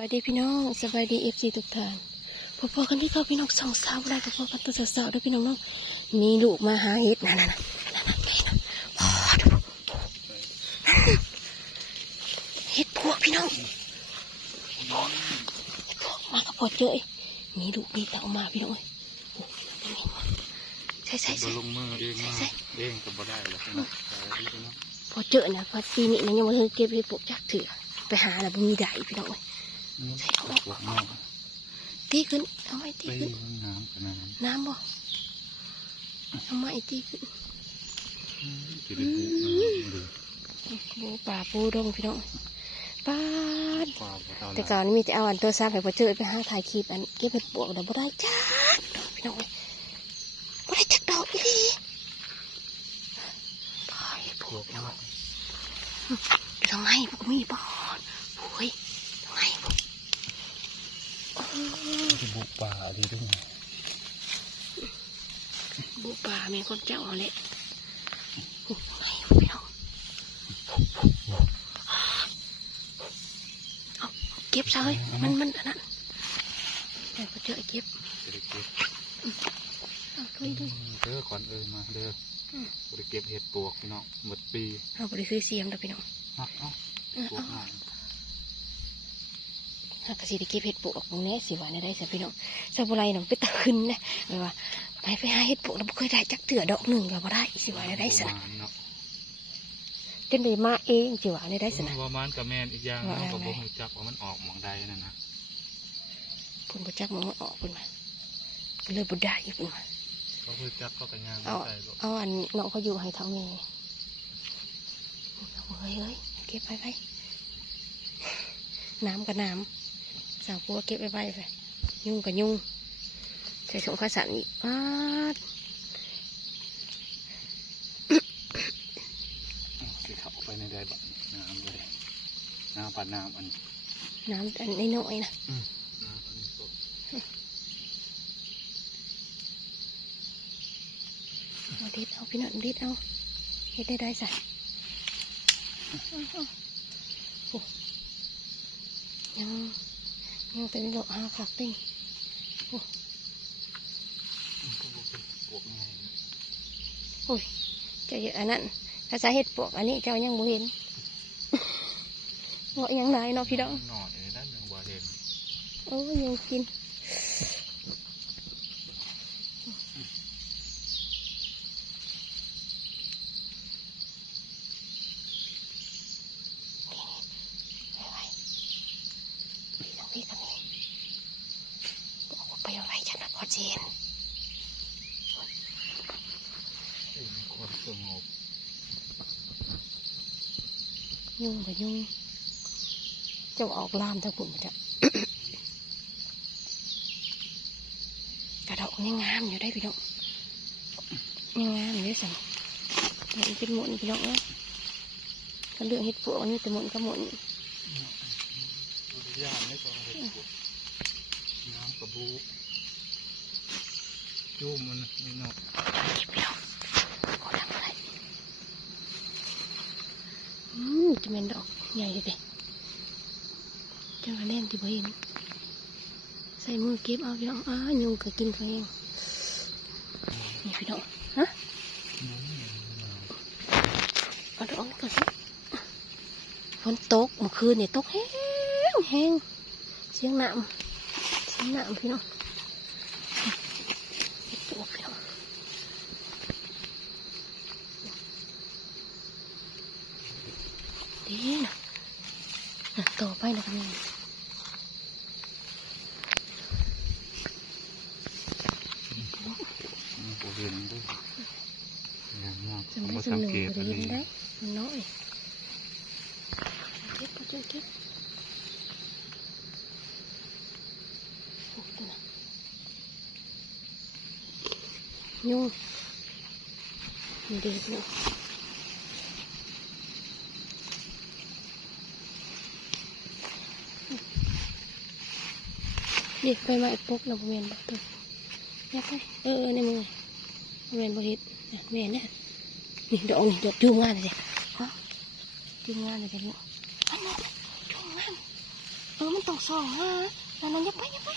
วัสดีพี่น้องสบายดีเอฟซีทุกท่านพอๆกันที่เขาพี่น้องสองสาวได้พอๆกันตัวสาวๆด้วยพี่น้องเนาะมีลูกมาหาเห็ดนั่นๆๆนั่นๆแม่นะพอดูเห็ดพวกพี่น้องพวกพวกมากับพอเจอมีลูกมีเต่ามาพี่น้องใช่ใช่ใช่ลงมือเองมาใช่เองก็บ่ได้หรอกนะแต่ดีเนาะพอเจอนะพอปีนี้นะยังไม่เคยเก็บเห็ดพวกจักเถื่อไปหาแล้วบ่มีได้พี่น้องเอ้ย ใช่เอาออกพวกนอกตีขึ้น เอาไว้ตีไปขึ้น น้ำกันนั้นน้ำบ่ทำไมตีขึ้นจะได้ปลูกนะดูปูป่าปูดงพี่น้องป้าดกว่าบ่เท่าแต่ก่อนนี่มีแต่เอาอันตัวซ้ำให้พอเจอไปหาถ่ายคลิปอันเก็บเห็ดปวกเดี๋ยวบ่ได้จักดอกพี่น้องเอ้ยบ่ได้จักดอกอีหลีพายพวกพี่น้องทำไมพวกมีบ่อนโอ้ยทำไมพวก จะปลูกป่าดีด้วยบูป่ามีคนเจ้าเอาแหละโอ้ยไม่เองเอาเก็บซะเฮ้ยมันมันอันนั้นเดี๋ยวพอเจอเก็บจะได้เก็บเอาด้วยด้วยเด้อก่อนเอ้ยมาเด้อบ่ได้เก็บเห็ดปวกพี่น้องหมดปีเอาไปซื้อเสียมเด้อพี่น้องเอ้าเออปลูเอากง่าย หากสิได้เก็บเห็ดปลวกตรงนี้สิว่าได้สิพี่น้องซาบุไรน้องไปตะขึ้นนะแบบว่าไปไปหาเห็ดปลวกแล้วบ่เคยได้จักเถื่อดอกหนึ่งก็บ่ได้สิว่าได้สนะประมาณเนาะจนได้มาเองสิว่าได้สนะประมาณกับแม่นอีกอย่างว่าเนาะก็อะไรบ่รู้จักว่ามันออกหมองใดนั่นนะเพุ่นบ่จักมันออกเพุ่นมาก็เลยบ่ได้เพุ่นมาเขารู้จักเขาก็ย่างเอาใส่รถเอาอันน้องเขาอยู่ให้ทางนี้เฮ้ยเฮ้ยเก็บไปไปน้ำกับน้ำ สาวปัวเก็บไปไปไปยุ่งกับยุ่งใส่ถุงข้าวสารอีกป๊าดสิเข้าไปในใดบัดน้ำเลยน้ำปานน้ำอันน้ำอันน้อยๆนะน้ำอันนี้ก็เอาเด็ดเอาพี่หน่อยเด็ดเอาเฮ็ดได้ได้ใส่โอ้ยัง ยังเป็นโลหะคักติมันก็บ่เป็นปวกง่ายนะโอ้ยเจ้าเยอะอันนั้นถ้าสาเหตุปวกอันนี้เจ้ายังบ่เห็นเงาะยังไรเนาะพี่น้องหน่อยในด้านหนึ่งบ่เห็นโอ้ยยังกินพี่กับนี่บอกว่าไปเอาไรฉันนะพอเจน เป็นคนสงบ ยุ่งไปยุ่งเจ้าออกล่ามทั้งปุ่มจะกระดอกยังงามอยู่ได้พี่น้องยังงามอยู่ได้สั่งมันเป็นหมุนพี่น้องเอ้ยกันเรื่องเห็ดปวกอันนี้แต่หมุนก็หมุนบริยานไม่ก็เห็นปวกน้ำกระบูจุ่มมันไม่นอกทำอะไร อืมจะเป็นดอกใหญ่เลยจังหวะแน่นที่บ่เห็น ใส่มือเก็บเอาพี่น้องอ้ายุงก็กินเขาเองนี่พี่น้องฮะเอาดอกนี้ก่อนสิฝนตกเมื่อคืนเนี่ยตกแห้งแห้งเสียงน้ำเสียงน้ำพี่น้องเห็ดปวกพี่น้อง ดีนะน่ะต่อไปนะพี่บ่เห็นด้วยอย่างมากจะไม่บ่สสังนุกเกตเลอัยนนี้ได้มันน้อยเก็บก็จะเก็บโอ้ตัวน่ะยุ่งมีเด็กเนา ด็กไปมาอ้ปกนะพ่อแม่นบอกตัวยักไปเออในมือพ่อแม่นบ่เฮ็ดเนี่ยนเนี่ยนี่ดอกนี่ดอกจุ่มงานเลยฮะจุ่มงานเลยจ้ะนี่อันนี้นจุ่มงานเออมันต้องสองห้าแล้วนั้นยับไปยับไป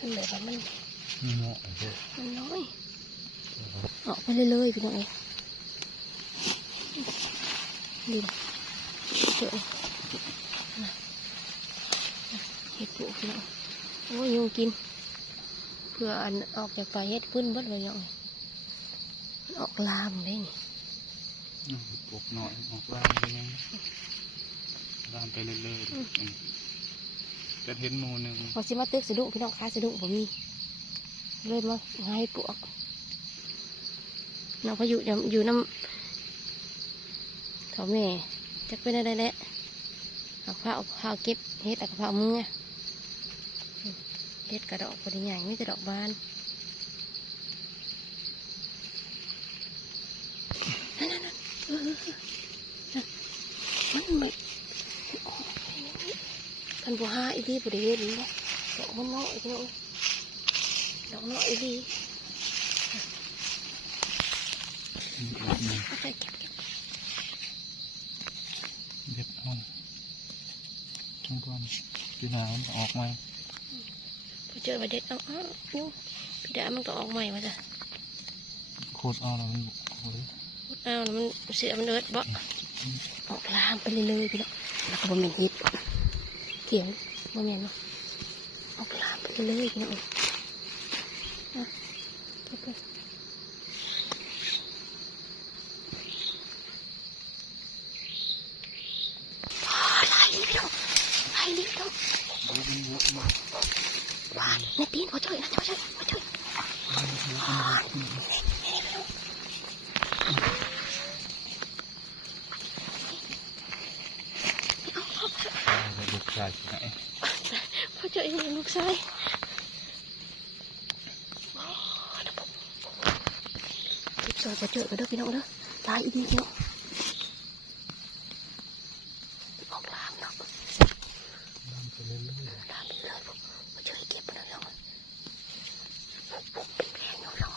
มันเหลือมันมีเหมาะเด้อมันน้อยออกไปเรื่อยๆพี่น้องเอ้ยดินเจอ เห็ดปูพี่น้องโอ้ยยุงกิน เพื่ออันออกจากปลายเห็ดพื้นเบิดเลยน้องมันออกลามได้นี่อืมปลูกหน่อยออกล่างไปยังล่างไปเรื่อยๆอืมจะเห็นหมูหนึ่งพอสิมาตึกสะดุ้งพี่น้องค้าสะดุ้งผมมีเลยมาหาให้ปลวกน้องพายุอยู่อยู่น้ำเถาแม่จักเป็นอะไรแหละเอาผ้าเอาผ้าเก็บเฮ็ดเอาผ้าเอามือ เฮ็ดกระดอกพอดีใหญ่ไม่แต่ดอกบานนั่นนั่นนั่นเออเออนั่นมันไม่กันบัวห้าอีดีบริเวณนี้นะดอกมันน้อยพี่น้องดอกน้อยอีดีอีกแบเอาไปเก็บเก็บเด็ดอ่อนจังก่อนปีหนามันจะออกไหม พอเจอประเด็ดเอาเอายุ่งพี่ดามันก็ออกใหม่มาจ้ะโคตรเอาแล้วมันโอ้ยเอาแล้วมันเสียมันเอิดบ่ออกลามไปเรื่อยๆพี่น้องแล้วก็บ่แม่นเฮ็ดเถียงบ่แม่นเนาะออกลามไปเรื่อยๆพี่น้องอะเก็บไปว้าไหลพี่น้องไหลพี่น้อง ดูมันเยอะมาก ว้าในตีนพอเจอนะพอเจอพอเจอ เอายที่ไหนพอเจอเองลูกชายเก็บซอยพอเจอกันเด้อพี่น้องเด้อตายอีดีพี่น้องออกลามเนาะลางไปเรื่อยลามไปเยผมพอเจอเก็บไปแล้วเนาะปุ๊บเป็นแพงเนาะเนาะ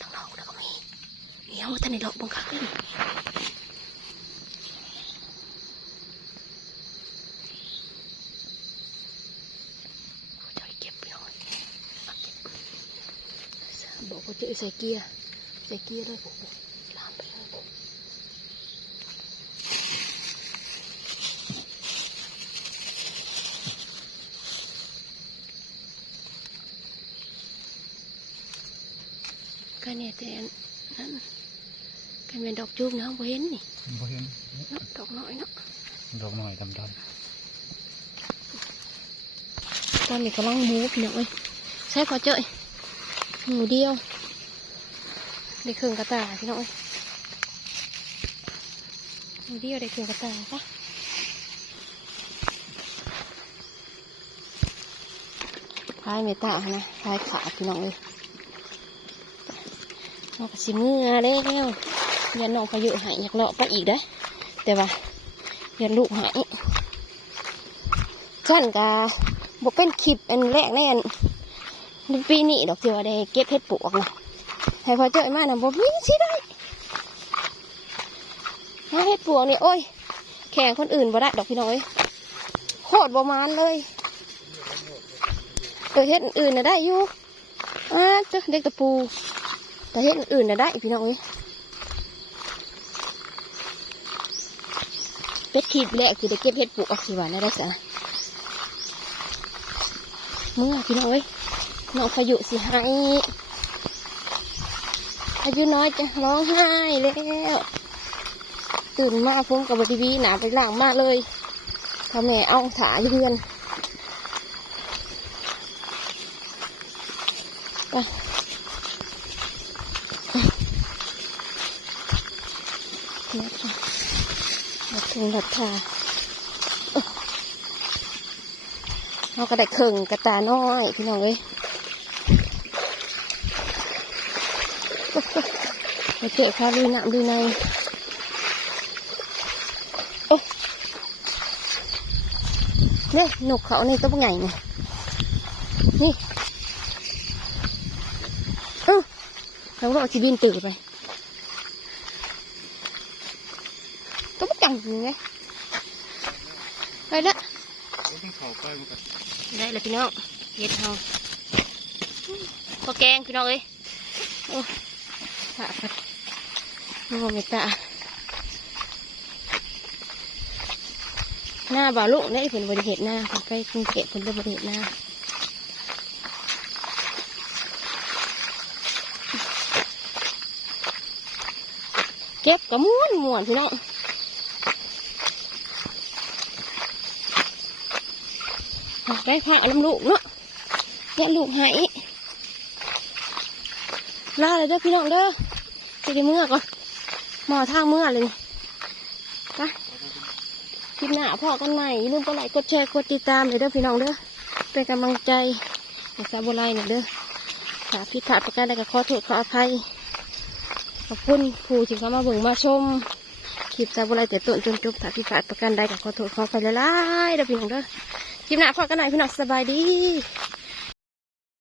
ทั้งนอกแล้วก็มีเดี๋ยวท่านในดอกบังคับเลยพอเจอเก็บพี่น้องเอาเก็บ บอกว่าจะใส่เกียร์ใส่เกียร์เลยผมลามไปเลยผมก็เนี่ยแต่นั่นกันเป็ หมูเดียวได้เครื่องกระตายพี่น้องเอ้ยหมูเดียวได้เครื่องกระตายปะพายเมตานะพายขาพี่น้องเอ้ยนอกสิมือแล้วยันน้องพายุหายอยากเลาะไปอีกได้แต่ว่ายันลูกหายฉันกาบอกเป็นคลิปอันแรกในอัน ปีนี้ดอกที่ว่าได้เก็บเห็ดปวกนะให้พอเจอมานะบอกมีสิได้หาเห็ดปวกนี่โอ้ย แข่งคนอื่นบ่ได้ดอกพี่น้อยโคตรประมาณเลยเออเห็ดอื่นน่ะได้อยู่อ่าเจ้าเด็กตะปูแต่เห็ดอื่นน่ะได้พี่น้อยเป็ดคลิปแรกคือได้เก็บเห็ดปวกสิว่าน่าได้สะเมื่อพี่น้อย น้องพายุสิหายอายุน้อยจะร้องไห้แล้วตื่นมาพุ่มกับบทีวีหนาไปหลังมากเลยทำแม่เอาถาอยู่เพื่อนไปนี่ค่ะเอาถุงหลัดทาเราก็ได้เข่งกระตาน้อยพี่น้องเอ้ย ไปเก็บข้าวดูน้ำดูในโอ้เนี่ยหนกเขาในตัวใหญ่เนี่ยนี่เออเราก็ เอาชีบินตื่นไปตัวมันกังอยู่ไงไปละก็ต้องเข้าไปมันก็ได้เลยพี่น้องเห็ดเฮาพอแกงพี่น้องเอ้ยโอ้ตาหน้าบ่าวลูกได้ผลบริเหตุหน้าไปกรุงเทพผลบริเหตุหน้าเก็บกระม้วนม้วนพี่น้องเอาไปพาน้ำลูกเนาะเนี่ยลูกหายลาเลยเด้อพี่น้องเด้อจะได้เมื่อก่อน หมอทางเมื่อเลยนี่ไปคลิปหน้าพ่อกันใหม่อย่าลืมกดไลค์กดแชร์กดติดตามเลยเด้อพี่น้องเด้อเป็นกำลังใจสาวบัวไลหน่อยเด้อถ้าผิดพลาประการใดก็ขอโทษขออภัยขอบคุณผู้ที่เข้ามาเบิ่งมาชมคลิปซาบุไรแต่ต้นจนจบถ้าผิดพลาประการใดก็ขอโทษขออภัยหลายๆเด้อพี่น้องเด้อคลิปหน้าพ่อกันหน่พี่น้องสบายดี